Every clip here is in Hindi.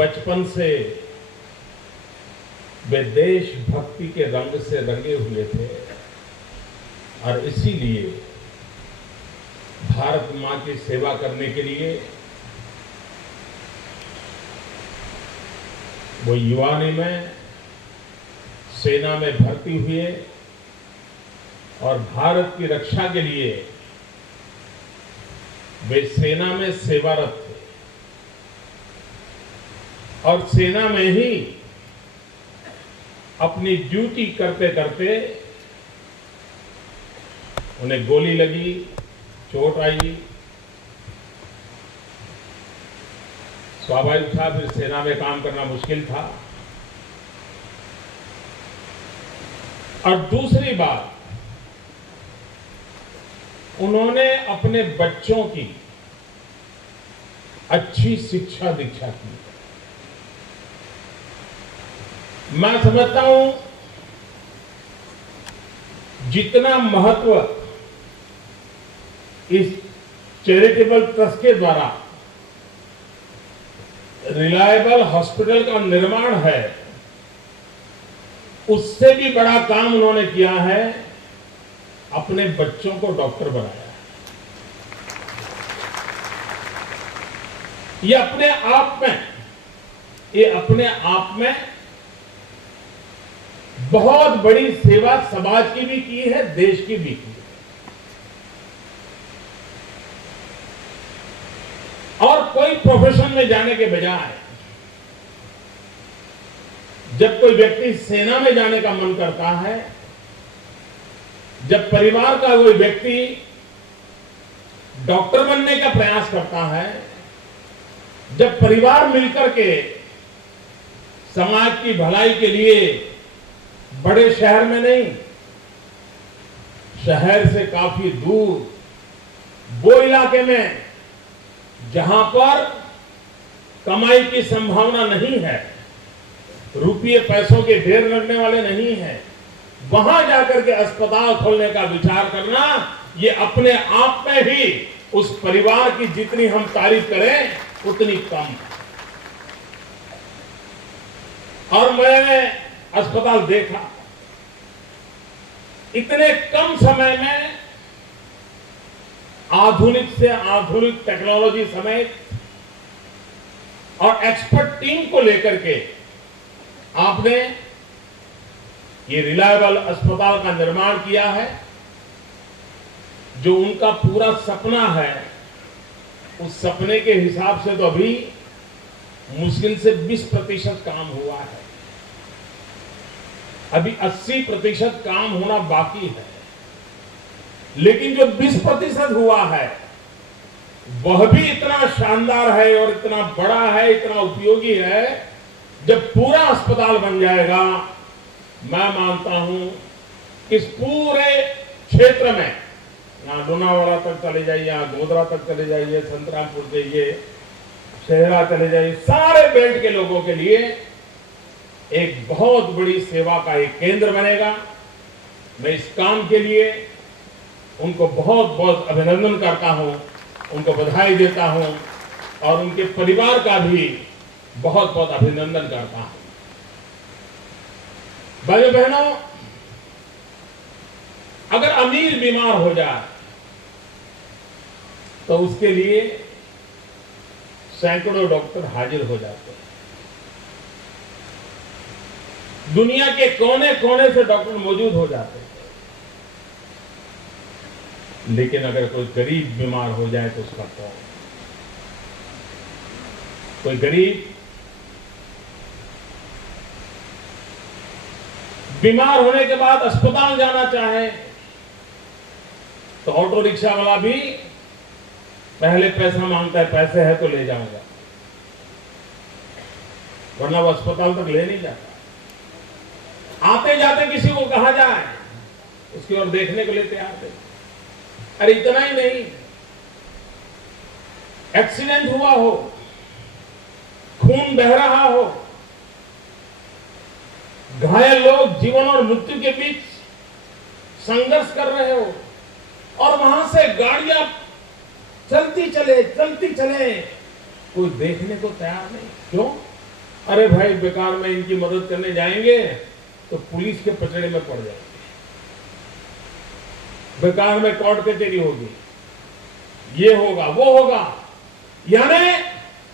बचपन से वे देशभक्ति के रंग से रंगे हुए थे और इसीलिए भारत मां की सेवा करने के लिए वो युवानी में सेना में भर्ती हुए और भारत की रक्षा के लिए वे सेना में सेवारत थे और सेना में ही अपनी ड्यूटी करते करते उन्हें गोली लगी, चोट आई, स्वाभाविक था, फिर सेना में काम करना मुश्किल था। और दूसरी बात, उन्होंने अपने बच्चों की अच्छी शिक्षा दीक्षा की। मैं समझता हूं जितना महत्व इस चैरिटेबल ट्रस्ट के द्वारा रिलायबल हॉस्पिटल का निर्माण है, उससे भी बड़ा काम उन्होंने किया है, अपने बच्चों को डॉक्टर बनाया। ये अपने आप में बहुत बड़ी सेवा समाज की भी की है, देश की भी की है। और कोई प्रोफेशन में जाने के बजाय जब कोई व्यक्ति सेना में जाने का मन करता है, जब परिवार का कोई व्यक्ति डॉक्टर बनने का प्रयास करता है, जब परिवार मिलकर के समाज की भलाई के लिए बड़े शहर में नहीं, शहर से काफी दूर वो इलाके में जहां पर कमाई की संभावना नहीं है, रुपये पैसों के ढेर लगने वाले नहीं है, वहां जाकर के अस्पताल खोलने का विचार करना, ये अपने आप में ही उस परिवार की जितनी हम तारीफ करें उतनी कम है। और मैंने अस्पताल देखा, इतने कम समय में आधुनिक से आधुनिक टेक्नोलॉजी समेत और एक्सपर्ट टीम को लेकर के आपने ये रिलायबल अस्पताल का निर्माण किया है। जो उनका पूरा सपना है, उस सपने के हिसाब से तो अभी मुश्किल से 20% काम हुआ है, अभी 80% काम होना बाकी है। लेकिन जो 20% हुआ है वह भी इतना शानदार है और इतना बड़ा है, इतना उपयोगी है। जब पूरा अस्पताल बन जाएगा, मैं मानता हूं इस पूरे क्षेत्र में, यहां लोनावाड़ा तक चले जाइए, यहां गोधरा तक चले जाइए, संतरामपुर जाइए, शहरा चले जाइए, सारे बेल्ट के लोगों के लिए एक बहुत बड़ी सेवा का एक केंद्र बनेगा। मैं इस काम के लिए उनको बहुत बहुत अभिनंदन करता हूं, उनको बधाई देता हूं और उनके परिवार का भी बहुत बहुत अभिनंदन करता हूं। भाइयों बहनों, अगर अमीर बीमार हो जाए तो उसके लिए सैकड़ों डॉक्टर हाजिर हो जाते हैं। दुनिया के कोने कोने से डॉक्टर मौजूद हो जाते हैं। लेकिन अगर कोई गरीब बीमार हो जाए तो उसका कौन? कोई गरीब बीमार होने के बाद अस्पताल जाना चाहे तो ऑटो रिक्शा वाला भी पहले पैसा मांगता है, पैसे है तो ले जाऊंगा, वरना वो अस्पताल तक ले नहीं जाता। आते जाते किसी को कहा जाए उसकी ओर देखने को लिए तैयार थे। अरे इतना ही नहीं, एक्सीडेंट हुआ हो, खून बह रहा हो, घायल लोग जीवन और मृत्यु के बीच संघर्ष कर रहे हो और वहां से गाड़ियां चलती चले, कोई देखने को तैयार नहीं। क्यों? अरे भाई बेकार में इनकी मदद करने जाएंगे तो पुलिस के पचड़े में पड़ जाएंगे, बेकार में कोर्ट कचहरी होगी, ये होगा वो होगा, यानी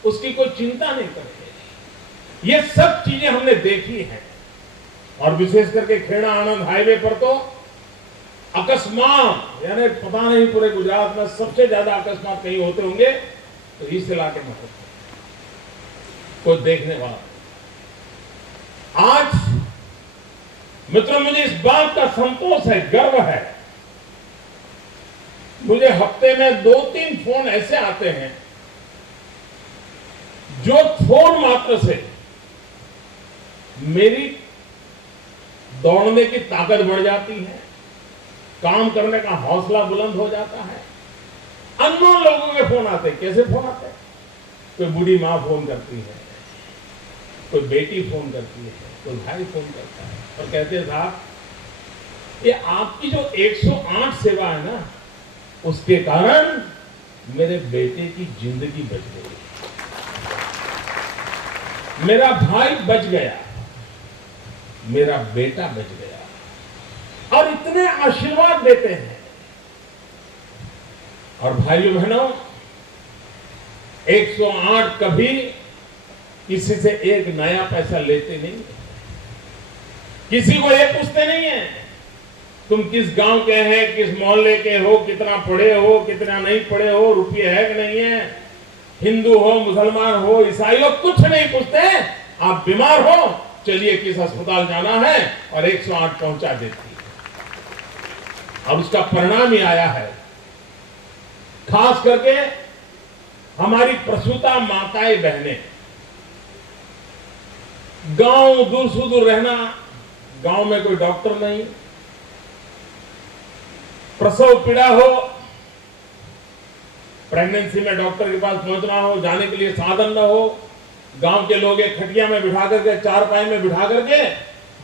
उसकी कोई चिंता नहीं करते। ये सब चीजें हमने देखी हैं। और विशेष करके खेड़ा आनंद हाईवे पर तो अकस्मात, यानी पता नहीं पूरे गुजरात में सबसे ज्यादा अकस्मात कहीं होते होंगे तो इस इलाके में होते, कोई देखने वाला। आज मित्रों मुझे इस बात का संतोष है, गर्व है, मुझे हफ्ते में 2-3 फोन ऐसे आते हैं जो फोन मात्र से मेरी दौड़ने की ताकत बढ़ जाती है, काम करने का हौसला बुलंद हो जाता है। अननोन लोगों के फोन आते हैं। कैसे फोन आते हैं? कोई बूढ़ी मां फोन करती है, कोई बेटी फोन करती है, कोई भाई फोन करता है और कहते हैं साहब ये आपकी जो 108 सेवा है ना, उसके कारण मेरे बेटे की जिंदगी बच गई, मेरा भाई बच गया, मेरा बेटा बच गया, और इतने आशीर्वाद देते हैं। और भाइयों बहनों, 108 कभी किसी से एक नया पैसा लेते नहीं, किसी को ये पूछते नहीं है तुम किस गांव के हैं, किस मोहल्ले के हो, कितना पढ़े हो, कितना नहीं पढ़े हो, रुपये है कि नहीं है, हिंदू हो, मुसलमान हो, ईसाई हो, कुछ नहीं पूछते। आप बीमार हो, चलिए किस अस्पताल जाना है, और 108 पहुंचा देती है। अब उसका परिणाम ही आया है, खास करके हमारी प्रसूता माताएं बहनें, गांव दूर सुदूर रहना, गांव में कोई डॉक्टर नहीं, प्रसव पीड़ा हो, प्रेगनेंसी में डॉक्टर के पास पहुंचना हो, जाने के लिए साधन न हो, गांव के लोग एक खटिया में बिठा करके, चारपाई में बिठा करके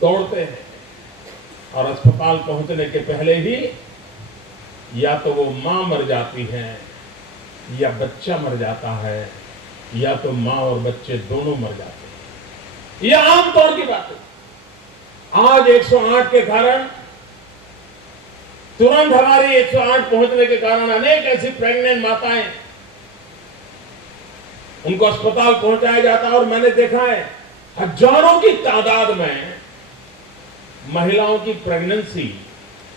दौड़ते हैं, और अस्पताल पहुंचने के पहले ही या तो वो मां मर जाती है, या बच्चा मर जाता है, या तो मां और बच्चे दोनों मर जाते हैं। यह आमतौर की बात है। आज 108 के कारण, तुरंत हमारी 108 पहुंचने के कारण अनेक ऐसी प्रेग्नेंट माताएं, उनको अस्पताल पहुंचाया जाता है, और मैंने देखा है हजारों की तादाद में महिलाओं की प्रेगनेंसी,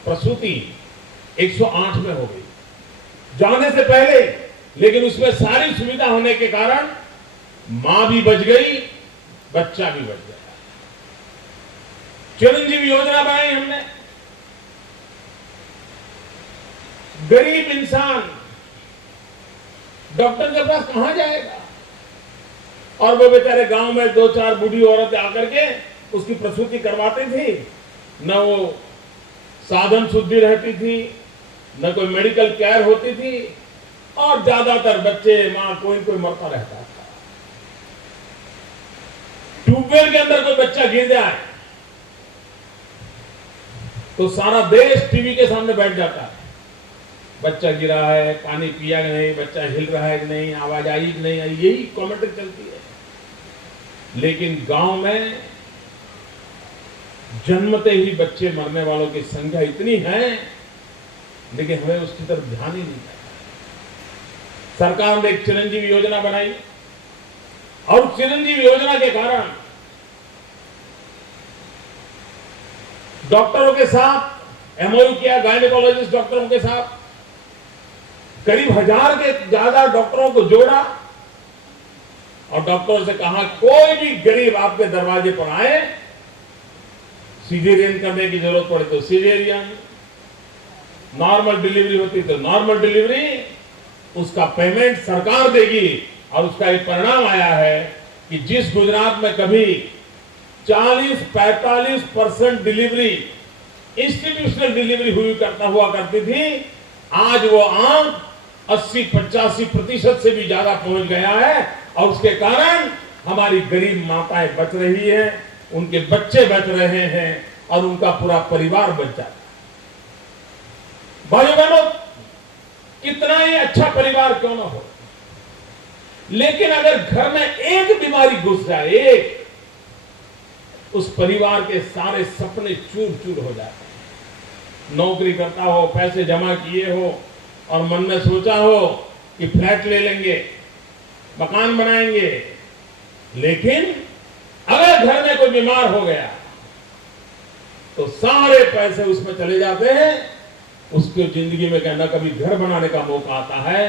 प्रसूति 108 में हो गई जाने से पहले। लेकिन उसमें सारी सुविधा होने के कारण मां भी बच गई, बच्चा भी बच गया। चिरंजीवी योजना बनाई हमने। गरीब इंसान डॉक्टर के पास कहां जाएगा, और वो बेचारे गांव में 2-4 बूढ़ी औरतें आकर के उसकी प्रसूति करवाती थी। न वो साधन शुद्धि रहती थी, न कोई मेडिकल केयर होती थी, और ज्यादातर बच्चे, मां, कोई कोई मरता रहता था। ट्यूबवेल के अंदर कोई बच्चा गिर जाए तो सारा देश टीवी के सामने बैठ जाता है। बच्चा गिरा है, पानी पिया कि नहीं, बच्चा हिल रहा है कि नहीं, आवाज आई कि नहीं आई, यही कमेंट्री चलती है। लेकिन गांव में जन्मते ही बच्चे मरने वालों की संख्या इतनी है, लेकिन हमें उसकी तरफ ध्यान ही नहीं जाता। सरकार ने एक चिरंजीवी योजना बनाई, और चिरंजीवी योजना के कारण डॉक्टरों के साथ एमओयू किया, गायनेकोलॉजिस्ट डॉक्टरों के साथ करीब 1000 के ज्यादा डॉक्टरों को जोड़ा, और डॉक्टरों से कहा कोई भी गरीब आपके दरवाजे पर आए, सीजेरियन करने की जरूरत पड़े तो सीजेरियन, नॉर्मल डिलीवरी होती तो नॉर्मल डिलीवरी, उसका पेमेंट सरकार देगी। और उसका एक परिणाम आया है कि जिस गुजरात में कभी 40-45% डिलीवरी, इंस्टीट्यूशनल डिलीवरी हुआ करती थी, आज वो आंक 80-85% से भी ज्यादा पहुंच गया है। और उसके कारण हमारी गरीब माताएं बच रही हैं, उनके बच्चे बच रहे हैं, और उनका पूरा परिवार बच जाता है। भाइयों बहनों, कितना ही अच्छा परिवार क्यों ना हो, लेकिन अगर घर में एक बीमारी घुस जाए, एक, उस परिवार के सारे सपने चूर चूर हो जाते हैं। नौकरी करता हो, पैसे जमा किए हो और मन में सोचा हो कि फ्लैट ले लेंगे, मकान बनाएंगे, लेकिन अगर घर में कोई बीमार हो गया तो सारे पैसे उसमें चले जाते हैं। उसकी जिंदगी में कहना कभी घर बनाने का मौका आता है,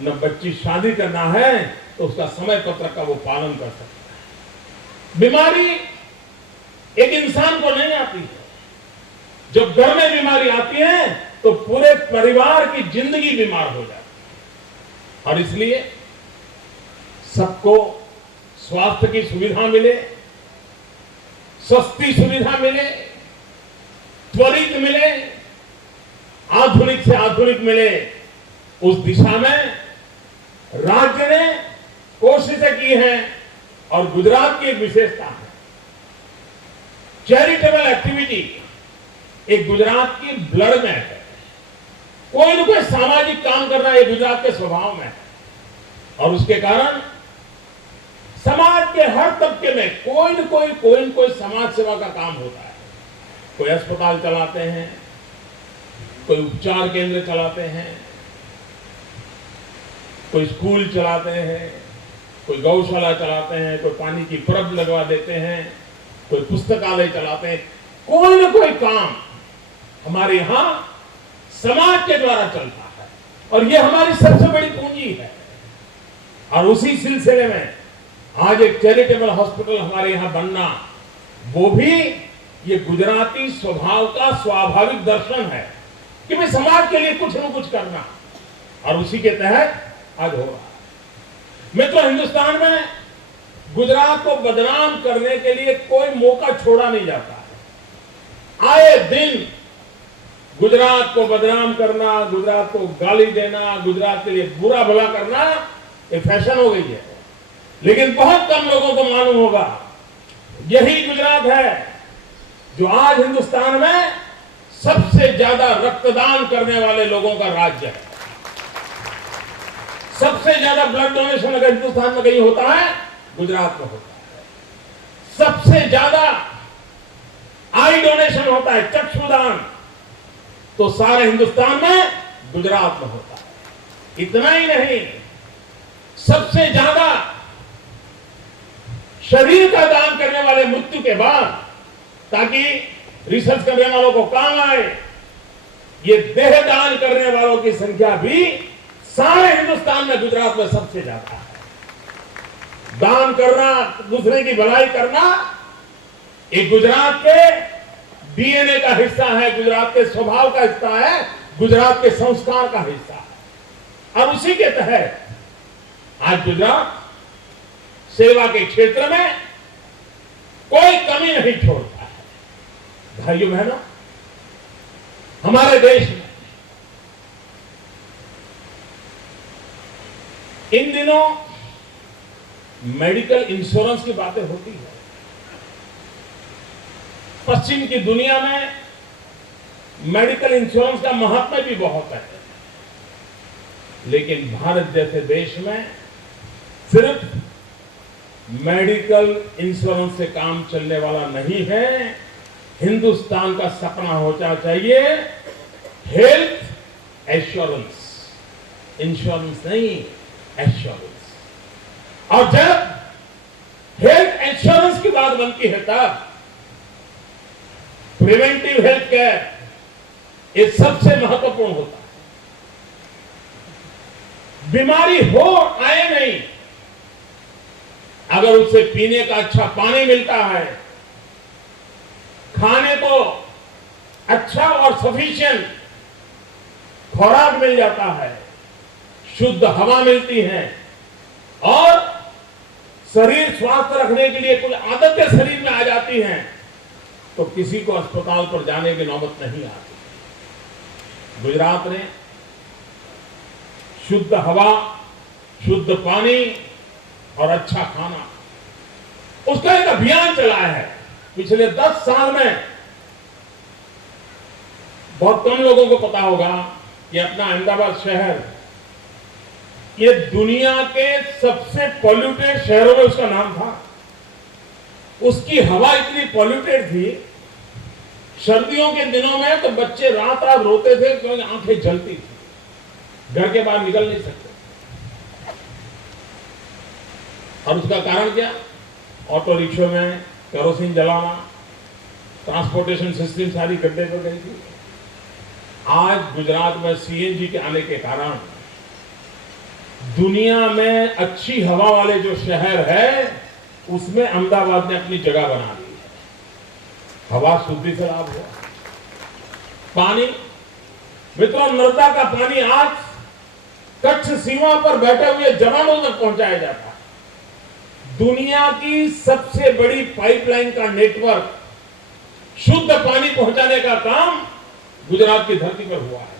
न बच्ची शादी करना है, तो उसका समय पत्रक का वो पालन कर सकता है। बीमारी एक इंसान को नहीं आती है, जब घर में बीमारी आती है तो पूरे परिवार की जिंदगी बीमार हो जाती है। और इसलिए सबको स्वास्थ्य की सुविधा मिले, सस्ती सुविधा मिले, त्वरित मिले, आधुनिक से आधुनिक मिले, उस दिशा में राज्य ने कोशिशें की हैं। और गुजरात की एक विशेषता है, चैरिटेबल एक्टिविटी एक गुजरात की ब्लड में है। कोई न कोई सामाजिक काम करना ये गुजरात के स्वभाव में है। और उसके कारण समाज के हर तबके में कोई न कोई समाज सेवा का काम होता है। कोई अस्पताल चलाते हैं, कोई उपचार केंद्र चलाते हैं, कोई स्कूल चलाते हैं, कोई गौशाला चलाते हैं, कोई पानी की परब लगवा देते हैं, कोई पुस्तकालय चलाते हैं। कोई न कोई काम हमारे यहां समाज के द्वारा चलता है और यह हमारी सबसे बड़ी पूंजी है। और उसी सिलसिले में आज एक चैरिटेबल हॉस्पिटल हमारे यहां बनना, वो भी ये गुजराती स्वभाव का स्वाभाविक दर्शन है कि भाई समाज के लिए कुछ न कुछ करना, और उसी के तहत आज हो रहा है। मैं तो हिंदुस्तान में गुजरात को बदनाम करने के लिए कोई मौका छोड़ा नहीं जाता है। आए दिन गुजरात को बदनाम करना, गुजरात को गाली देना, गुजरात के लिए बुरा भला करना ये फैशन हो गई है। लेकिन बहुत कम लोगों को मालूम होगा यही गुजरात है जो आज हिंदुस्तान में सबसे ज्यादा रक्तदान करने वाले लोगों का राज्य है। सबसे ज्यादा ब्लड डोनेशन अगर हिंदुस्तान में कहीं होता है, गुजरात में होता है। सबसे ज्यादा आई डोनेशन होता है, चक्षुदान, तो सारे हिंदुस्तान में गुजरात में होता है। इतना ही नहीं, सबसे ज्यादा शरीर का दान करने वाले मृत्यु के बाद, ताकि रिसर्च करने वालों को काम आए, ये देह दान करने वालों की संख्या भी सारे हिंदुस्तान में गुजरात में सबसे ज्यादा है। दान करना, दूसरे की भलाई करना, एक गुजरात के डीएनए का हिस्सा है, गुजरात के स्वभाव का हिस्सा है, गुजरात के संस्कार का हिस्सा है। और उसी के तहत आज गुजरात सेवा के क्षेत्र में कोई कमी नहीं छोड़ता है। भाइयों बहनों, हमारे देश में इन दिनों मेडिकल इंश्योरेंस की बातें होती है। पश्चिम की दुनिया में मेडिकल इंश्योरेंस का महत्व भी बहुत है, लेकिन भारत जैसे देश में सिर्फ मेडिकल इंश्योरेंस से काम चलने वाला नहीं है। हिंदुस्तान का सपना होना चाहिए हेल्थ एश्योरेंस, इंश्योरेंस नहीं, एश्योरेंस। और जब हेल्थ एश्योरेंस की बात बनती है तब प्रिवेंटिव हेल्थ केयर ये सबसे महत्वपूर्ण होता है। बीमारी हो आए नहीं, अगर उसे पीने का अच्छा पानी मिलता है, खाने को अच्छा और सफिशिएंट खुराक मिल जाता है, शुद्ध हवा मिलती है और शरीर स्वस्थ रखने के लिए कुछ आदतें शरीर में आ जाती हैं, तो किसी को अस्पताल पर जाने की नौबत नहीं आती। गुजरात ने शुद्ध हवा, शुद्ध पानी और अच्छा खाना, उसका एक अभियान चलाया है। पिछले 10 साल में बहुत कम लोगों को पता होगा कि अपना अहमदाबाद शहर ये दुनिया के सबसे पॉल्यूटेड शहरों में उसका नाम था। उसकी हवा इतनी पॉल्यूटेड थी, सर्दियों के दिनों में तो बच्चे रात रात रोते थे क्योंकि आंखें जलती थी, घर के बाहर निकल नहीं सकते। और उसका कारण क्या? ऑटो रिक्शा में केरोसिन जलाना, ट्रांसपोर्टेशन सिस्टम सारी गड्ढे पर गई थी। आज गुजरात में सीएनजी के आने के कारण दुनिया में अच्छी हवा वाले जो शहर है उसमें अहमदाबाद ने अपनी जगह बना ली है। हवा शुद्धि से लाभ हुआ। पानी, मित्रों, नर्मदा का पानी आज कच्छ सीमा पर बैठे हुए जवानों तक पहुंचाया जाता है। दुनिया की सबसे बड़ी पाइपलाइन का नेटवर्क शुद्ध पानी पहुंचाने का काम गुजरात की धरती पर हुआ है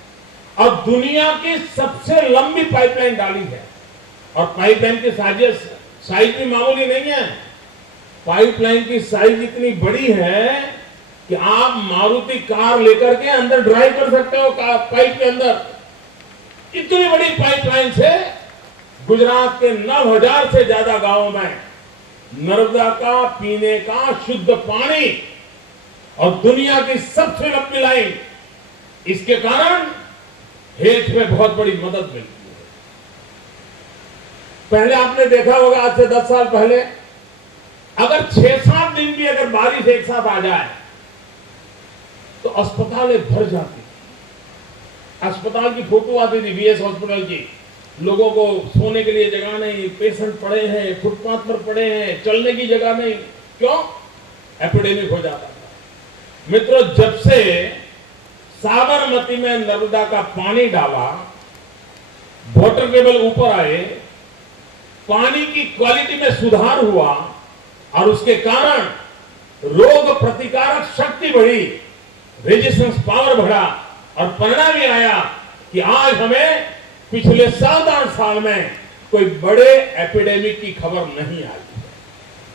और दुनिया की सबसे लंबी पाइपलाइन डाली है। और पाइपलाइन की साइज भी मामूली नहीं है। पाइपलाइन की साइज इतनी बड़ी है कि आप मारुति कार लेकर के अंदर ड्राइव कर सकते हो पाइप के अंदर। इतनी बड़ी पाइपलाइन से गुजरात के 9,000 से ज्यादा गांवों में नर्मदा का पीने का शुद्ध पानी और दुनिया की सबसे लंबी लाइन, इसके कारण हेल्थ में बहुत बड़ी मदद मिलती है। पहले आपने देखा होगा, आज से 10 साल पहले अगर 6-7 दिन भी अगर बारिश एक साथ आ जाए तो अस्पतालें भर जाती। अस्पताल की फोटो आती थी वीएस हॉस्पिटल की, लोगों को सोने के लिए जगह नहीं, पेशेंट पड़े हैं, फुटपाथ पर पड़े हैं, चलने की जगह नहीं। क्यों? एपिडेमिक हो जाता था। मित्रों, जब से साबरमती में नर्मदा का पानी डाला, वाटर टेबल ऊपर आए, पानी की क्वालिटी में सुधार हुआ और उसके कारण रोग प्रतिकारक शक्ति बढ़ी, रेजिस्टेंस पावर बढ़ा और परिणाम ये आया कि आज हमें पिछले 7-8 साल में कोई बड़े एपिडेमिक की खबर नहीं आई।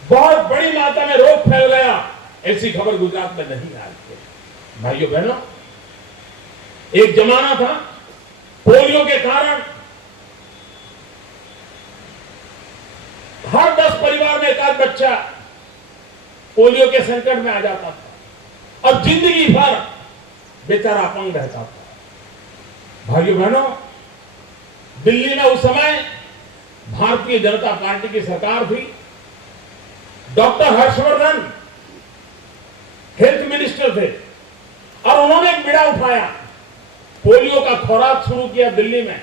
बहुत बड़ी मात्रा में रोग फैल गया, ऐसी खबर गुजरात में नहीं आई है। भाइयों बहनों, एक जमाना था पोलियो के कारण हर 10 परिवार में एक आध बच्चा पोलियो के संकट में आ जाता था और जिंदगी भर बेचारा अपंग रहता था। भाइयों बहनों, दिल्ली में उस समय भारतीय जनता पार्टी की सरकार थी। डॉक्टर हर्षवर्धन हेल्थ मिनिस्टर थे और उन्होंने एक बीड़ा उठाया, पोलियो का खुराक शुरू किया दिल्ली में।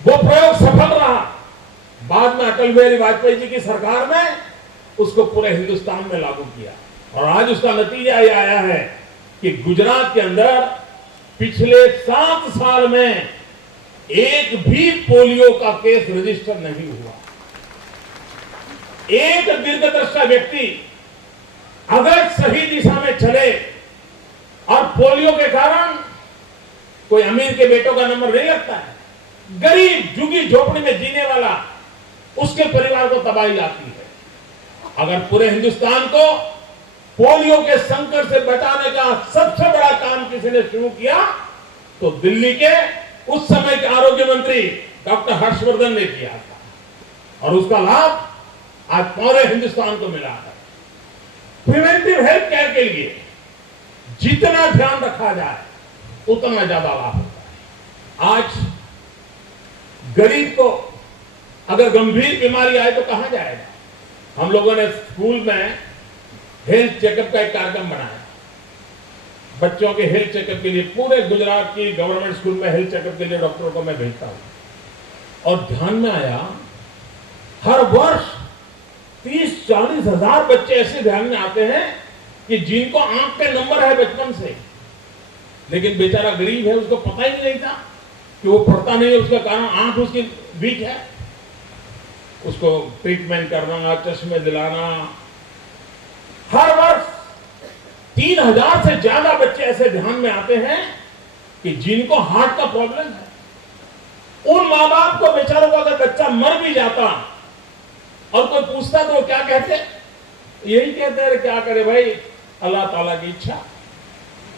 वो प्रयोग सफल रहा। बाद में अटल बिहारी वाजपेयी जी की सरकार में उसको पूरे हिंदुस्तान में लागू किया और आज उसका नतीजा यह आया है कि गुजरात के अंदर पिछले 7 साल में एक भी पोलियो का केस रजिस्टर नहीं हुआ। एक दीर्घदृष्टा व्यक्ति अगर सही दिशा में चले और पोलियो के कारण कोई अमीर के बेटों का नंबर नहीं लगता है, गरीब झुग्गी झोपड़ी में जीने वाला उसके परिवार को तबाही आती है। अगर पूरे हिंदुस्तान को पोलियो के संकट से बचाने का सबसे बड़ा काम किसी ने शुरू किया तो दिल्ली के उस समय के आरोग्य मंत्री डॉक्टर हर्षवर्धन ने किया था और उसका लाभ आज पूरे हिंदुस्तान को मिला है। प्रिवेंटिव हेल्थ केयर के लिए जितना ध्यान रखा जाए उतना ज्यादा लाभ होता है। आज गरीब को अगर गंभीर बीमारी आए तो कहां जाएगा? हम लोगों ने स्कूल में हेल्थ चेकअप का एक कार्यक्रम बनाया। बच्चों के हेल्थ चेकअप के लिए पूरे गुजरात की गवर्नमेंट स्कूल में हेल्थ चेकअप के लिए डॉक्टरों को मैं भेजता हूं और ध्यान में आया हर वर्ष 30-40 हजार बच्चे ऐसे ध्यान में आते हैं कि जिनको आंख के नंबर है बचपन से, लेकिन बेचारा गरीब है, उसको पता ही नहीं था कि वो पढ़ता नहीं है, उसका कारण आंख उसकी वीक है। उसको ट्रीटमेंट करना, चश्मे दिलाना। हर वर्ष 3,000 से ज्यादा बच्चे ऐसे ध्यान में आते हैं कि जिनको हार्ट का प्रॉब्लम है। उन मां बाप को बेचारों को अगर बच्चा मर भी जाता और कोई पूछता तो वो क्या कहते? यही कहते हैं, क्या करे भाई, अल्लाह ताला की इच्छा,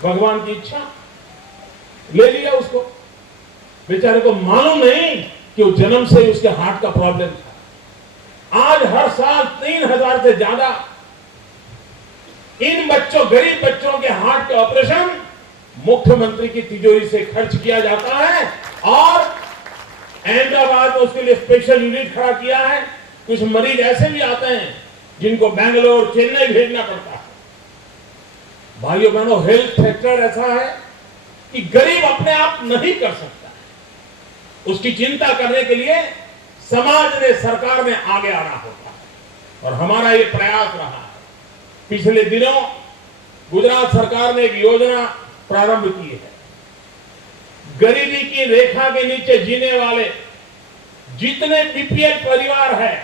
भगवान की इच्छा, ले लिया उसको। बेचारे को मालूम नहीं कि वो जन्म से ही उसके हार्ट का प्रॉब्लम था। आज हर साल 3000 से ज्यादा इन बच्चों, गरीब बच्चों के हार्ट के ऑपरेशन मुख्यमंत्री की तिजोरी से खर्च किया जाता है और अहमदाबाद में उसके लिए स्पेशल यूनिट खड़ा किया है। कुछ मरीज ऐसे भी आते हैं जिनको बेंगलोर, चेन्नई भेजना पड़ता है। भाइयों बहनों, हेल्थ सेक्टर ऐसा है कि गरीब अपने आप नहीं कर सकता, उसकी चिंता करने के लिए समाज ने, सरकार ने आगे आना होता है और हमारा ये प्रयास रहा है। पिछले दिनों गुजरात सरकार ने एक योजना प्रारंभ की है। गरीबी की रेखा के नीचे जीने वाले जितने बीपीएल परिवार हैं,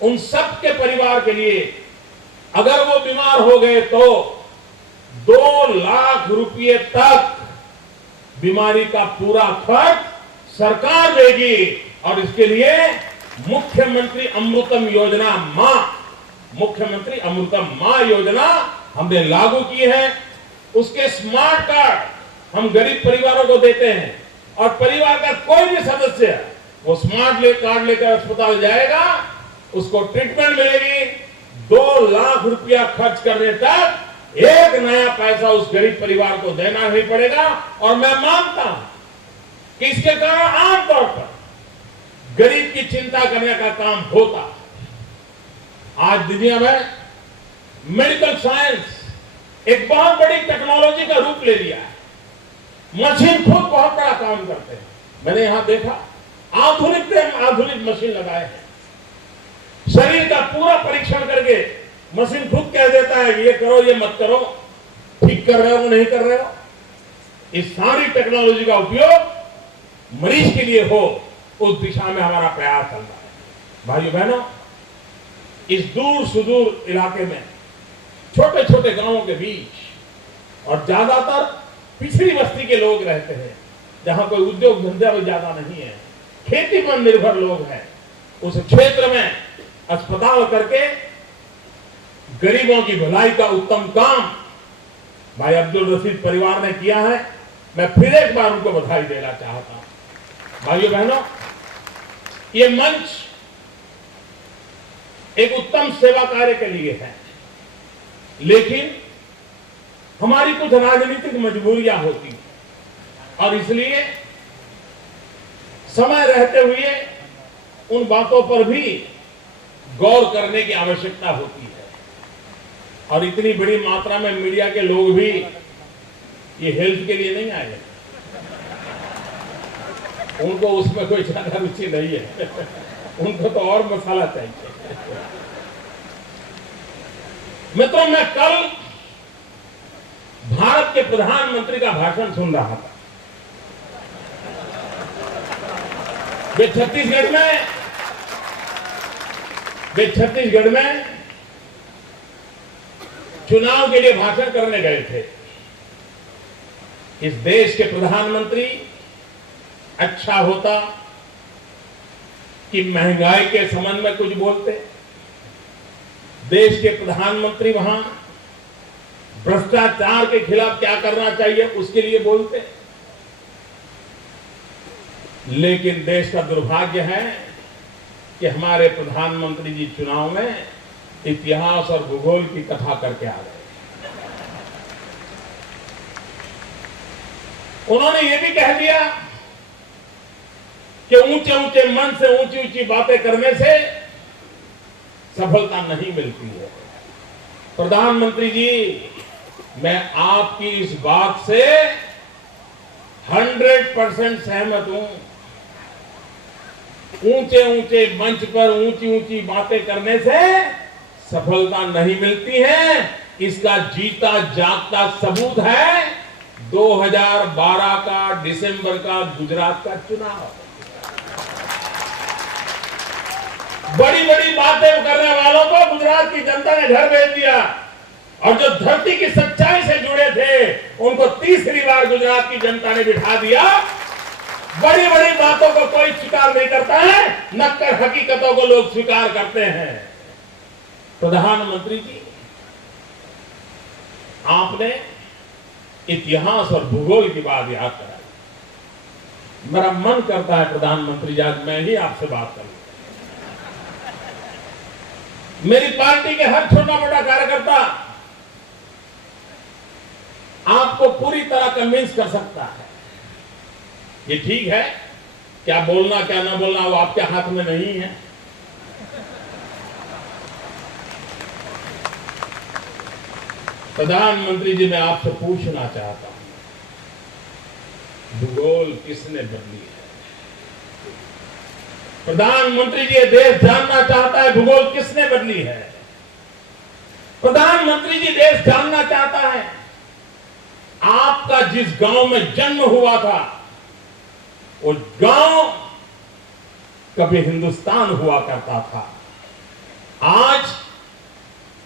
उन सब के परिवार के लिए अगर वो बीमार हो गए तो 2 लाख रुपए तक बीमारी का पूरा खर्च सरकार देगी और इसके लिए मुख्यमंत्री अमृतम योजना मां, मुख्यमंत्री अमृतम मां योजना हमने लागू की है। उसके स्मार्ट कार्ड हम गरीब परिवारों को देते हैं और परिवार का कोई भी सदस्य वो स्मार्ट कार्ड लेकर अस्पताल जाएगा, उसको ट्रीटमेंट मिलेगी। 2 लाख रुपया खर्च करने तक एक नया पैसा उस गरीब परिवार को देना नहीं पड़ेगा। और मैं मानता हूं कि इसके कारण आमतौर पर गरीब की चिंता करने का काम होता। आज दुनिया में मेडिकल साइंस एक बहुत बड़ी टेक्नोलॉजी का रूप ले लिया है। मशीन खुद बहुत बड़ा काम करते हैं। मैंने यहां देखा आधुनिक मशीन लगाए हैं। शरीर का पूरा परीक्षण करके मशीन खुद कह देता है कि ये करो, ये मत करो, ठीक कर रहे हो, नहीं कर रहे हो। इस सारी टेक्नोलॉजी का उपयोग मरीज के लिए हो, उस दिशा में हमारा प्रयास चल रहा है। भाइयों बहनों, इस दूर सुदूर इलाके में छोटे छोटे गांवों के बीच और ज्यादातर पिछड़ी बस्ती के लोग रहते हैं, जहां कोई उद्योग धंधा भी ज्यादा नहीं है, खेती पर निर्भर लोग हैं। उस क्षेत्र में अस्पताल करके गरीबों की भलाई का उत्तम काम भाई अब्दुल रशीद परिवार ने किया है। मैं फिर एक बार उनको बधाई देना चाहता हूं। भाइयों बहनों, ये मंच एक उत्तम सेवा कार्य के लिए है, लेकिन हमारी कुछ राजनीतिक मजबूरियां होती हैं और इसलिए समय रहते हुए उन बातों पर भी गौर करने की आवश्यकता होती है। और इतनी बड़ी मात्रा में मीडिया के लोग भी ये हेल्थ के लिए नहीं आए, उनको उसमें कोई ज्यादा रुचि नहीं है। उनको तो और मसाला चाहिए। मित्रों, मैं कल भारत के प्रधानमंत्री का भाषण सुन रहा था। वे छत्तीसगढ़ में चुनाव के लिए भाषण करने गए थे। इस देश के प्रधानमंत्री अच्छा होता कि महंगाई के संबंध में कुछ बोलते। देश के प्रधानमंत्री वहां भ्रष्टाचार के खिलाफ क्या करना चाहिए उसके लिए बोलते। लेकिन देश का दुर्भाग्य है कि हमारे प्रधानमंत्री जी चुनाव में इतिहास और भूगोल की कथा करके आ गए। उन्होंने ये भी कह दिया कि ऊंचे ऊंचे मन से ऊंची ऊंची बातें करने से सफलता नहीं मिलती है। प्रधानमंत्री जी, मैं आपकी इस बात से 100% सहमत हूं। ऊंचे ऊंचे मंच पर ऊंची ऊंची बातें करने से सफलता नहीं मिलती है। इसका जीता जागता सबूत है 2012 का दिसंबर का गुजरात का चुनाव। बड़ी बड़ी बातें करने वालों को गुजरात की जनता ने घर भेज दिया और जो धरती की सच्चाई से जुड़े थे उनको तीसरी बार गुजरात की जनता ने बिठा दिया। बड़ी बड़ी बातों को कोई स्वीकार नहीं करता है, नक्कर हकीकतों को लोग स्वीकार करते हैं। प्रधानमंत्री जी, आपने इतिहास और भूगोल की बात याद कराई। मेरा मन करता है प्रधानमंत्री जी, आज मैं ही आपसे बात करूं। मेरी पार्टी के हर छोटा मोटा कार्यकर्ता आपको पूरी तरह कन्विंस कर सकता है। ये ठीक है, क्या बोलना क्या ना बोलना वो आपके हाथ में नहीं है। प्रधानमंत्री जी, मैं आपसे पूछना चाहता हूं, भूगोल किसने बदली है? प्रधानमंत्री जी, ये देश जानना चाहता है भूगोल किसने बदली है। प्रधानमंत्री जी, देश जानना चाहता है आपका जिस गांव में जन्म हुआ था वो गांव कभी हिंदुस्तान हुआ करता था। आज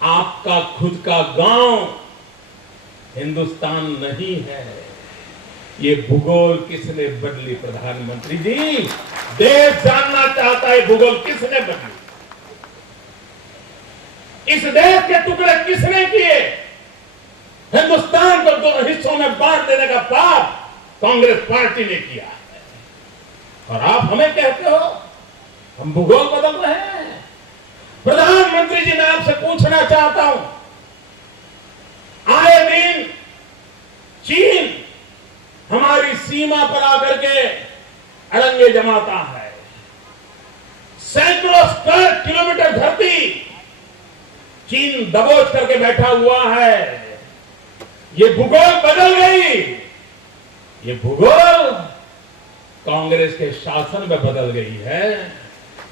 आपका खुद का गांव हिंदुस्तान नहीं है। ये भूगोल किसने बदली? प्रधानमंत्री जी, देश जानना चाहता है भूगोल किसने बदली। इस देश के टुकड़े किसने किए? हिंदुस्तान को दो हिस्सों में बांट देने का पाप कांग्रेस पार्टी ने किया है। और आप हमें कहते हो हम भूगोल बदल रहे हैं। प्रधानमंत्री जी, मैं आपसे पूछना चाहता हूं, आए दिन चीन हमारी सीमा पर आकर के अड़ंगे जमाता है। सैकड़ों स्क्वायर किलोमीटर धरती चीन दबोच करके बैठा हुआ है। ये भूगोल बदल गई। ये भूगोल कांग्रेस के शासन में बदल गई है।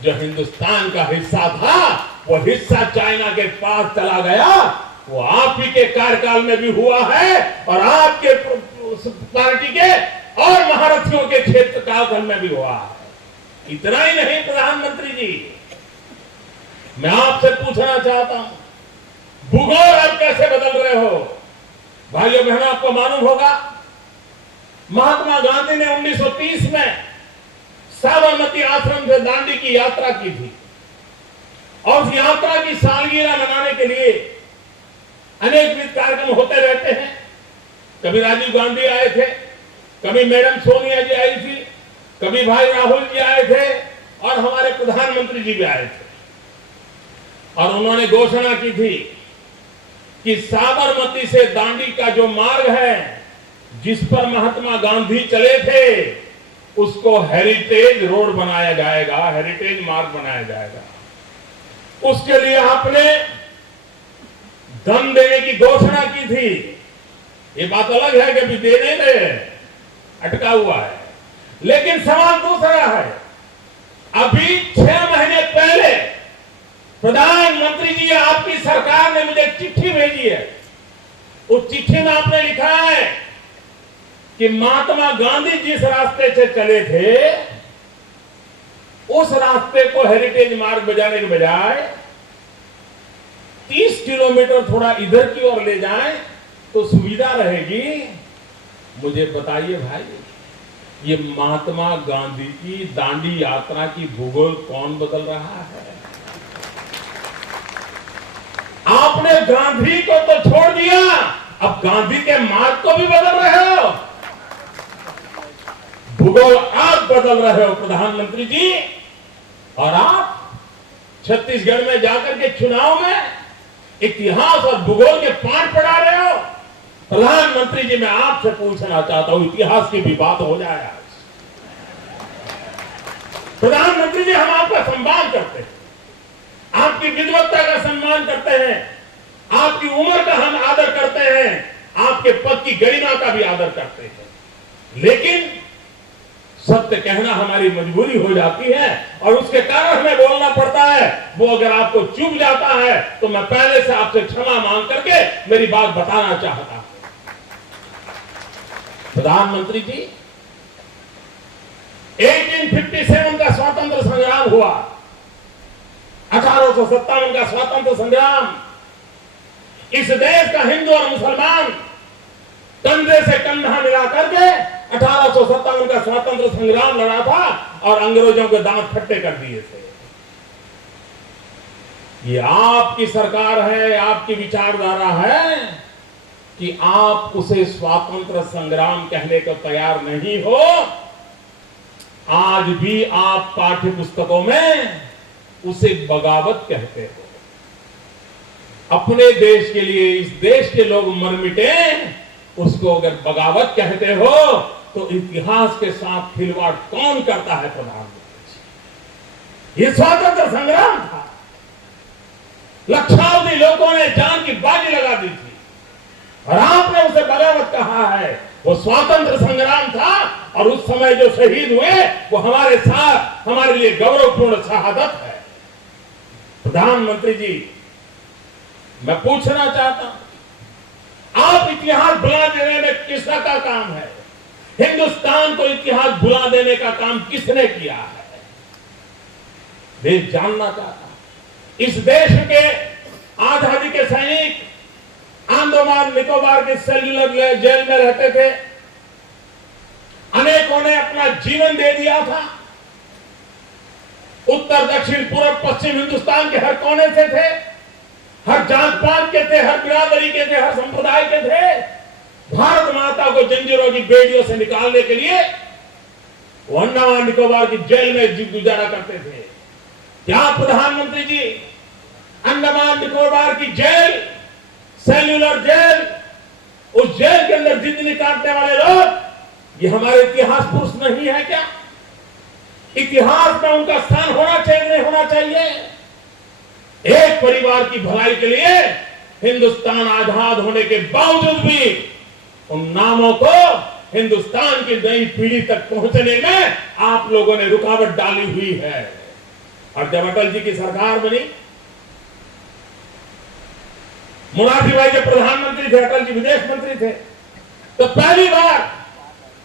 जो हिंदुस्तान का हिस्सा था वो हिस्सा चाइना के पास चला गया। वो आप ही के कार्यकाल में भी हुआ है और आपके पार्टी के और महारथियों के क्षेत्र काल में भी हुआ है। इतना ही नहीं प्रधानमंत्री जी, मैं आपसे पूछना चाहता हूं, भूगोल आप कैसे बदल रहे हो? भाइयों बहनों, आपको मालूम होगा महात्मा गांधी ने 1930 में साबरमती आश्रम से दांडी की यात्रा की थी और उस यात्रा की सालगिरह मनाने के लिए अनेक विध कार्यक्रम होते रहते हैं। कभी राजीव गांधी आए थे, कभी मैडम सोनिया जी आई थी, कभी भाई राहुल जी आए थे और हमारे प्रधानमंत्री जी भी आए थे। और उन्होंने घोषणा की थी कि साबरमती से दांडी का जो मार्ग है जिस पर महात्मा गांधी चले थे उसको हेरिटेज रोड बनाया जाएगा, हेरिटेज मार्ग बनाया जाएगा। उसके लिए आपने धन देने की घोषणा की थी। ये बात अलग है कि अभी दे नहीं रहे, अटका हुआ है। लेकिन सवाल दूसरा है, अभी 6 महीने पहले प्रधानमंत्री जी, आपकी सरकार ने मुझे चिट्ठी भेजी है। उस चिट्ठी में आपने लिखा है कि महात्मा गांधी जिस रास्ते से चले थे उस रास्ते को हेरिटेज मार्ग बजाने के बजाय 30 किलोमीटर थोड़ा इधर की ओर ले जाएं तो सुविधा रहेगी। मुझे बताइए भाई, ये महात्मा गांधी की दांडी यात्रा की भूगोल कौन बदल रहा है? आपने गांधी को तो छोड़ दिया, अब गांधी के मार्ग को भी बदल रहे हो। भूगोल आप बदल रहे हो प्रधानमंत्री जी। और आप छत्तीसगढ़ में जाकर के चुनाव में इतिहास और भूगोल के पाठ पढ़ा रहे हो। प्रधानमंत्री जी, मैं आपसे पूछना चाहता हूं, इतिहास की भी बात हो जाए आज। प्रधानमंत्री जी, हम आपका सम्मान करते हैं, आपकी विद्वत्ता का सम्मान करते हैं, आपकी उम्र का हम आदर करते हैं, आपके पद की गरिमा का भी आदर करते हैं। लेकिन सत्य कहना हमारी मजबूरी हो जाती है और उसके कारण हमें बोलना पड़ता है। वो अगर आपको चुभ जाता है तो मैं पहले से आपसे क्षमा मांग करके मेरी बात बताना चाहता हूं। प्रधानमंत्री जी, 1857 का स्वतंत्र संग्राम हुआ, 1857 का स्वतंत्र संग्राम इस देश का हिंदू और मुसलमान कंधे से कंधा मिला करके 1857 का स्वतंत्र संग्राम लड़ा था और अंग्रेजों के दांत खट्टे कर दिए थे। ये आपकी सरकार है, आपकी विचारधारा है कि आप उसे स्वतंत्र संग्राम कहने को तैयार नहीं हो। आज भी आप पाठ्य पुस्तकों में उसे बगावत कहते हो। अपने देश के लिए इस देश के लोग मर मिटे, उसको अगर बगावत कहते हो तो इतिहास के साथ खिलवाड़ कौन करता है प्रधानमंत्री? ये स्वतंत्र संग्राम था। लक्षावधि लोगों ने जान की बाजी लगा दी थी और आपने उसे बगावत कहा है। वो स्वतंत्र संग्राम था और उस समय जो शहीद हुए वो हमारे साथ, हमारे लिए गौरवपूर्ण शहादत है। प्रधानमंत्री जी, मैं पूछना चाहता हूं, आप इतिहास भुला देने में किसका काम है? हिंदुस्तान को इतिहास भुला देने का काम किसने किया है? देश जानना चाहता। इस देश के आजादी के सैनिक अंडमान निकोबार के सेल्युलर जेल में रहते थे। अनेकों ने अपना जीवन दे दिया था। उत्तर, दक्षिण, पूर्व, पश्चिम हिंदुस्तान के हर कोने से थे, हर जात पात के थे, हर बिरादरी के थे, हर संप्रदाय के थे। भारत माता को जंजीरों की बेड़ियों से निकालने के लिए वो अंडमान निकोबार की जेल में गुजारा करते थे। क्या प्रधानमंत्री जी, अंडमान निकोबार की जेल, सेल्युलर जेल, उस जेल के अंदर जिंदगी काटने वाले लोग ये हमारे इतिहास पुरुष नहीं है क्या? इतिहास में उनका स्थान होना चाहिए, नहीं होना चाहिए? एक परिवार की भलाई के लिए हिंदुस्तान आजाद होने के बावजूद भी उन नामों को हिंदुस्तान की नई पीढ़ी तक पहुंचने में आप लोगों ने रुकावट डाली हुई है। और जब अटल जी की सरकार बनी, मोरारजी भाई जब प्रधानमंत्री थे, अटल जी विदेश मंत्री थे, तो पहली बार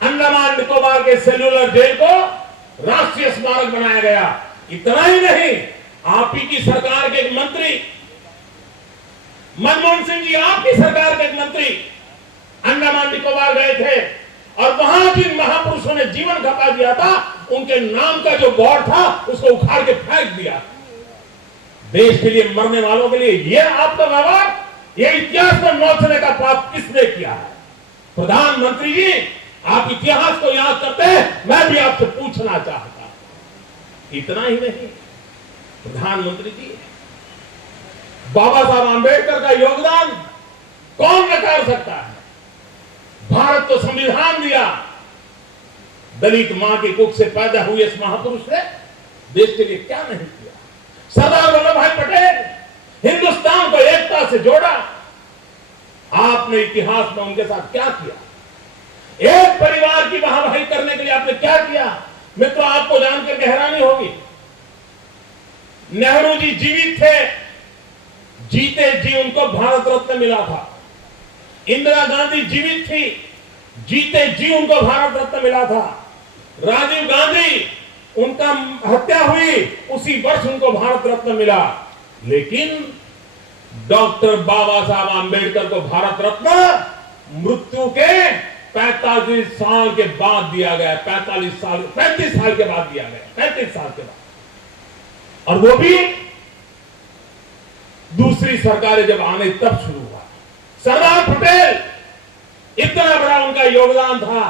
अंडमान निकोबार के सेल्युलर जेल को राष्ट्रीय स्मारक बनाया गया। इतना ही नहीं, आप ही की सरकार के एक मंत्री, मनमोहन सिंह जी, आपकी सरकार के एक मंत्री अंडमान निकोबार गए थे और वहां जिन महापुरुषों ने जीवन खपा दिया था, उनके नाम का जो बोर्ड था उसको उखाड़ के फेंक दिया। देश के लिए मरने वालों के लिए यह आपका व्यवहार, यह इतिहास में नोचने का पाप किसने किया है? प्रधानमंत्री जी, आप इतिहास को याद करते हैं, मैं भी आपसे पूछना चाहता हूं। इतना ही नहीं, प्रधानमंत्री जी, बाबा साहब आंबेडकर का योगदान कौन नकार सकता है? भारत को संविधान दिया, दलित मां की कुख से पैदा हुए इस महापुरुष ने देश के लिए क्या नहीं किया? सरदार वल्लभ भाई पटेल हिंदुस्तान को एकता से जोड़ा। आपने इतिहास में उनके साथ क्या किया? एक परिवार की वाहवाही करने के लिए आपने क्या किया? मित्रों, आपको जानकर हैरानी होगी, नेहरू जी जीवित थे, जीते जी उनको भारत रत्न मिला था। इंदिरा गांधी जीवित थी, जीते जी उनको भारत रत्न मिला था। राजीव गांधी, उनका हत्या हुई उसी वर्ष उनको भारत रत्न मिला। लेकिन डॉक्टर बाबा साहब आंबेडकर को भारत रत्न मृत्यु के 45 साल के बाद दिया गया। 35 साल के बाद दिया गया, 35 साल के बाद। और वो भी दूसरी सरकारें जब आने तब शुरू हुआ। सरदार पटेल, इतना बड़ा उनका योगदान था,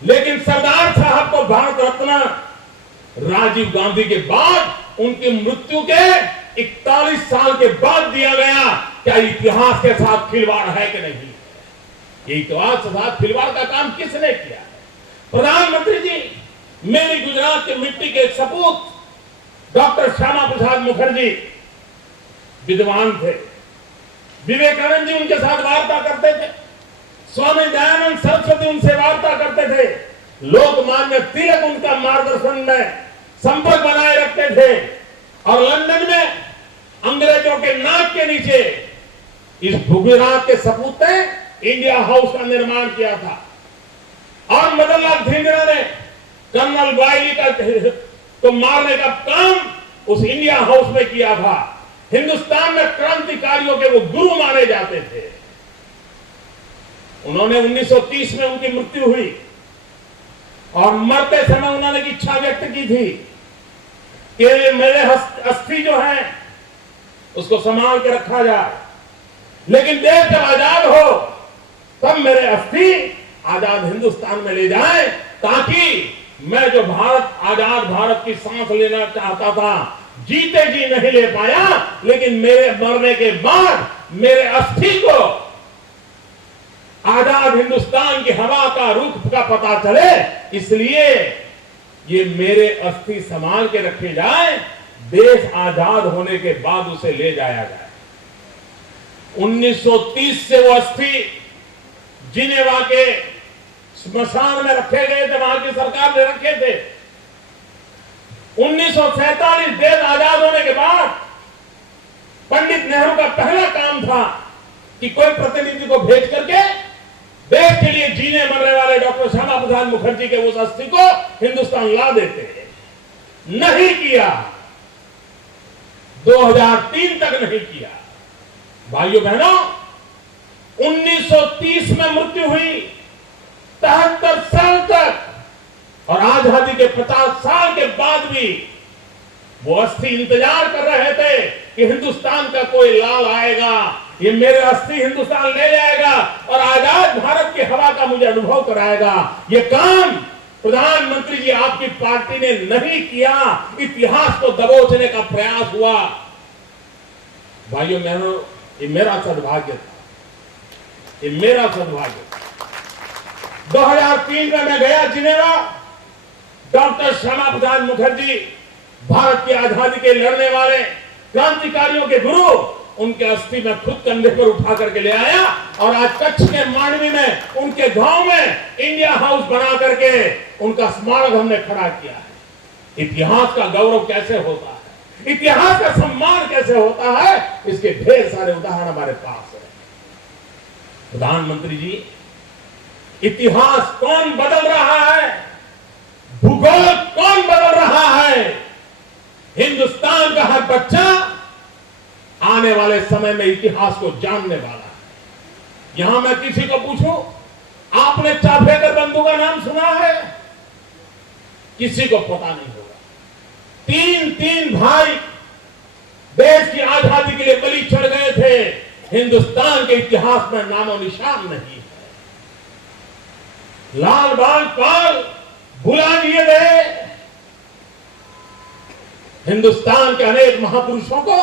लेकिन सरदार साहब को भारत रत्न राजीव गांधी के बाद उनकी मृत्यु के 41 साल के बाद दिया गया। क्या इतिहास के साथ खिलवाड़ है कि नहीं? ये इतिहास के साथ खिलवाड़ का काम किसने किया है? प्रधानमंत्री जी, मेरी गुजरात की मिट्टी के सपूत डॉक्टर श्यामा प्रसाद मुखर्जी विद्वान थे। विवेकानंद जी उनके साथ वार्ता करते थे, स्वामी दयानंद सरस्वती उनसे वार्ता करते थे, लोकमान्य तिलक उनका मार्गदर्शन में संपर्क बनाए रखते थे। और लंदन में अंग्रेजों के नाक के नीचे इस गुजरात के सपूत ने इंडिया हाउस का निर्माण किया था। और मदन लाल धिंगरा ने कर्नल वायली का तो मारने का काम उस इंडिया हाउस में किया था। हिंदुस्तान में क्रांतिकारियों के वो गुरु माने जाते थे। उन्होंने 1930 में उनकी मृत्यु हुई और मरते समय उन्होंने एक इच्छा व्यक्त की थी कि मेरे अस्थि जो है उसको संभाल के रखा जाए, लेकिन देश जब आजाद हो तब मेरे अस्थि आजाद हिंदुस्तान में ले जाए, ताकि मैं जो भारत, आजाद भारत की सांस लेना चाहता था, जीते जी नहीं ले पाया, लेकिन मेरे मरने के बाद मेरे अस्थि को आजाद हिंदुस्तान की हवा का रुख का पता चले, इसलिए ये मेरे अस्थि संभाल के रखे जाए, देश आजाद होने के बाद उसे ले जाया जाए। 1930 से वो अस्थि जिनेवा के स्मशान में रखे गए थे, वहां की सरकार ने रखे थे। 1947 देश आजाद होने के बाद पंडित नेहरू का पहला काम था कि कोई प्रतिनिधि को भेज करके देश के लिए जीने मरने वाले डॉक्टर श्यामा प्रसाद मुखर्जी के उस अस्थि को हिंदुस्तान ला देते। नहीं किया, 2003 तक नहीं किया। भाइयों बहनों, 1930 में मृत्यु हुई, 73 साल तक, और आजादी के 50 साल के बाद भी वो अस्थि इंतजार कर रहे थे कि हिंदुस्तान का कोई लाल आएगा, ये मेरे अस्थि हिंदुस्तान ले जाएगा और आजाद भारत की हवा का मुझे अनुभव कराएगा। ये काम प्रधानमंत्री जी आपकी पार्टी ने नहीं किया, इतिहास को दबोचने का प्रयास हुआ। भाइयों बहनों, ये मेरा सद्भाग्य था, ये मेरा सद्भाग्य था। 2003 में मैं गया जिनेवा, डॉक्टर श्यामा प्रसाद मुखर्जी भारत की आजादी के लड़ने वाले क्रांतिकारियों के गुरु, उनके अस्थि में खुद कंधे पर उठा करके ले आया और आज कच्छ के मांडवी में उनके गांव में इंडिया हाउस बना करके उनका स्मारक हमने खड़ा किया है। इतिहास का गौरव कैसे होता है, इतिहास का सम्मान कैसे होता है, इसके ढेर सारे उदाहरण हमारे पास है। प्रधानमंत्री जी, इतिहास कौन बदल रहा है, भूगोल कौन बदल रहा है? हिंदुस्तान का हर बच्चा आने वाले समय में इतिहास को जानने वाला है। यहां मैं किसी को पूछूं, आपने चाफेकर बंधु का नाम सुना है? किसी को पता नहीं होगा। तीन भाई देश की आजादी के लिए बलि चढ़ गए थे, हिंदुस्तान के इतिहास में नामो निशान नहीं है। लाल बाल पाल भुला दिए गए। हिंदुस्तान के अनेक महापुरुषों को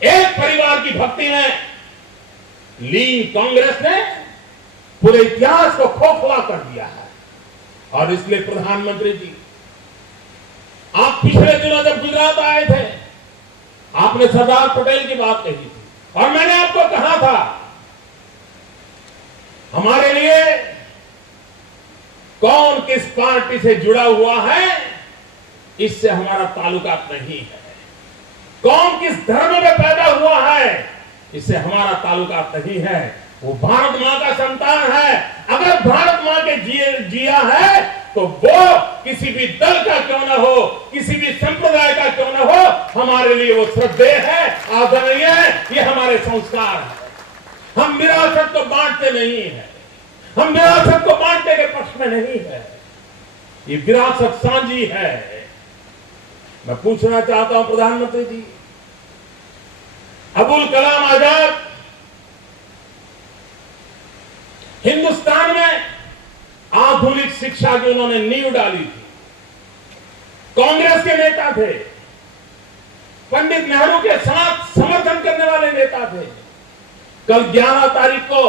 एक परिवार की भक्ति में लीग कांग्रेस ने पूरे इतिहास को खोखला कर दिया है। और इसलिए प्रधानमंत्री जी, आप पिछले दिनों जब गुजरात आए थे, आपने सरदार पटेल की बात कही थी और मैंने आपको कहा था, हमारे लिए कौन किस पार्टी से जुड़ा हुआ है, इससे हमारा ताल्लुका नहीं है। कौन किस धर्म में पैदा हुआ है, इससे हमारा ताल्लुका नहीं है। वो भारत मां का संतान है। अगर भारत मां के जिया है तो वो किसी भी दल का क्यों ना हो, किसी भी संप्रदाय का क्यों ना हो, हमारे लिए वो श्रद्धेय है, आदरणीय है। ये हमारे संस्कार है। हम विरासत को बांटते नहीं है, हम विरासत को बांटने के पक्ष में नहीं है। ये विरासत साझी है। मैं पूछना चाहता हूं प्रधानमंत्री जी, अबुल कलाम आजाद हिंदुस्तान में आधुनिक शिक्षा की उन्होंने नींव डाली थी। कांग्रेस के नेता थे, पंडित नेहरू के साथ समर्थन करने वाले नेता थे। कल 11 तारीख को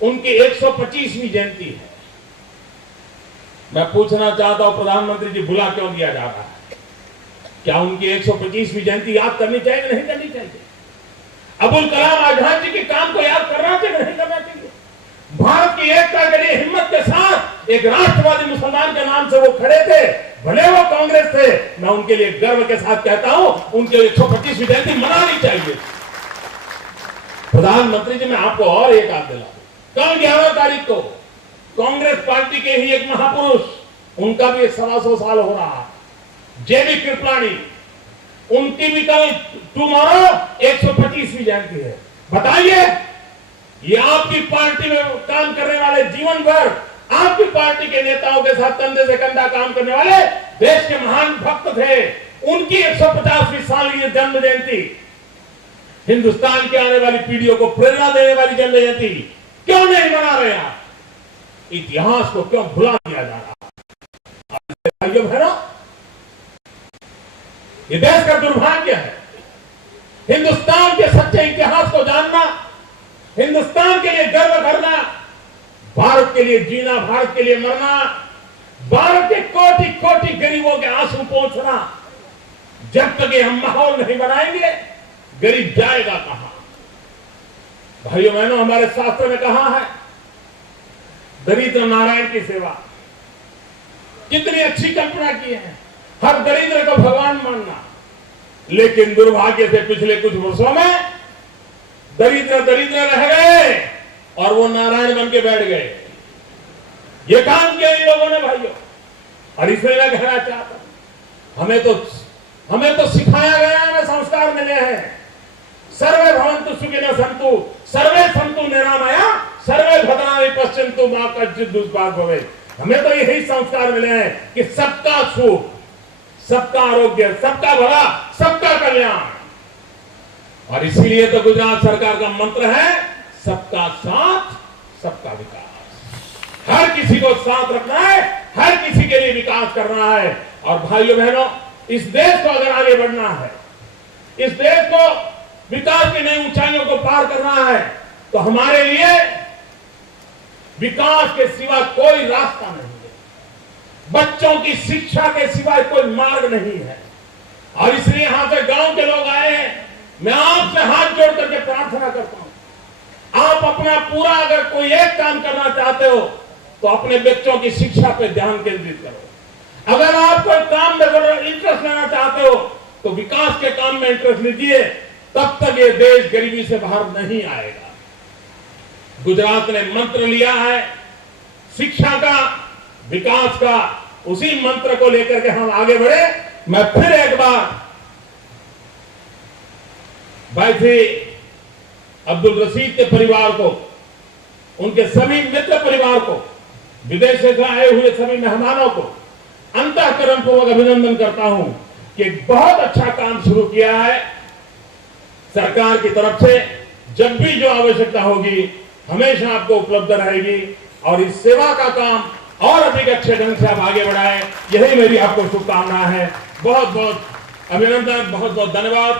उनकी 125वीं जयंती है। मैं पूछना चाहता हूं प्रधानमंत्री जी, भुला क्यों दिया जा रहा है? क्या उनकी 125वीं जयंती याद करनी चाहिए नहीं करनी चाहिए? अबुल कलाम आजाद जी के काम को याद करना चाहिए नहीं करना चाहिए? भारत की एकता के लिए हिम्मत के साथ एक राष्ट्रवादी मुसलमान के नाम से वो खड़े थे, भले वो कांग्रेस थे। मैं उनके लिए गर्व के साथ कहता हूं, उनके 125वीं जयंती मनानी चाहिए। प्रधानमंत्री जी, मैं आपको और एक याद दिला दूं, कल 11 तारीख को कांग्रेस पार्टी के ही एक महापुरुष, उनका भी 125 साल हो रहा है, जेबी कृपलानी, उनकी भी कल टुमारो 125वीं जयंती है। बताइए, ये आपकी पार्टी में काम करने वाले, जीवन भर आपकी पार्टी के नेताओं के साथ कंधे से कंधा काम करने वाले देश के महान भक्त थे, उनकी 150वीं साल की जन्म जयंती, हिंदुस्तान की आने वाली पीढ़ियों को प्रेरणा देने वाली जन्म जयंती क्यों नहीं मना रहे आप? इतिहास को क्यों भुला दिया जा रहा है? भाइयों बहनों, ये देश का दुर्भाग्य है। हिंदुस्तान के सच्चे इतिहास को जानना, हिंदुस्तान के लिए गर्व करना, भारत के लिए जीना, भारत के लिए मरना, भारत के कोटि कोटि गरीबों के आंसू पोंछना, जब तक ये हम माहौल नहीं बनाएंगे, गरीब जाएगा कहां? भाइयों बहनों, हमारे शास्त्र में कहा है, दरिद्र नारायण की सेवा। कितनी अच्छी कल्पना की है, हर दरिद्र को भगवान मानना। लेकिन दुर्भाग्य से पिछले कुछ वर्षों में दरिद्र दरिद्र रह गए और वो नारायण बन के बैठ गए। ये काम किया इन लोगों ने भाइयों। और इसलिए मैं कहना चाहता हूं, हमें तो सिखाया गया, हमें संस्कार मिले हैं, सर्वे भवन्तु सुखिनः सन्तु, सर्वे सन्तु निरामया, सर्वे भद्राणि पश्यन्तु मा कश्चित् दुष्भाग् भवेत्। हमें तो यही संस्कार मिले हैं कि सबका सुख, सबका आरोग्य, सबका भला, सबका कल्याण। और इसीलिए तो गुजरात सरकार का मंत्र है, सबका साथ सबका विकास। हर किसी को साथ रखना है, हर किसी के लिए विकास करना है। और भाइयों बहनों, इस देश को अगर आगे बढ़ना है, इस देश को विकास की नई ऊंचाइयों को पार करना है, तो हमारे लिए विकास के सिवा कोई रास्ता नहीं है, बच्चों की शिक्षा के सिवाय कोई मार्ग नहीं है। और इसलिए यहां से गांव के लोग आए हैं, मैं आपसे हाथ जोड़ करके प्रार्थना करता हूं, आप अपना पूरा अगर कोई एक काम करना चाहते हो तो अपने बच्चों की शिक्षा पे ध्यान केंद्रित करो। अगर आप कोई काम में इंटरेस्ट लेना चाहते हो तो विकास के काम में इंटरेस्ट लीजिए, तब तक ये देश गरीबी से बाहर नहीं आएगा। गुजरात ने मंत्र लिया है शिक्षा का, विकास का, उसी मंत्र को लेकर के हम आगे बढ़े। मैं फिर एक बार भाई थे अब्दुल रशीद के परिवार को, उनके सभी मित्र परिवार को, विदेश से आए हुए सभी मेहमानों को अंतःकरणपूर्वक अभिनंदन करता हूं कि बहुत अच्छा काम शुरू किया है सरकार की तरफ से। जब भी जो आवश्यकता होगी हमेशा आपको उपलब्ध रहेगी और इस सेवा का काम और अधिक अच्छे ढंग से आप आगे बढ़ाएं, यही मेरी आपको शुभकामना है। बहुत बहुत अभिनंदन, बहुत बहुत धन्यवाद।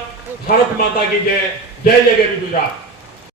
भारत माता की जय। जय जय गरीब गुजरात।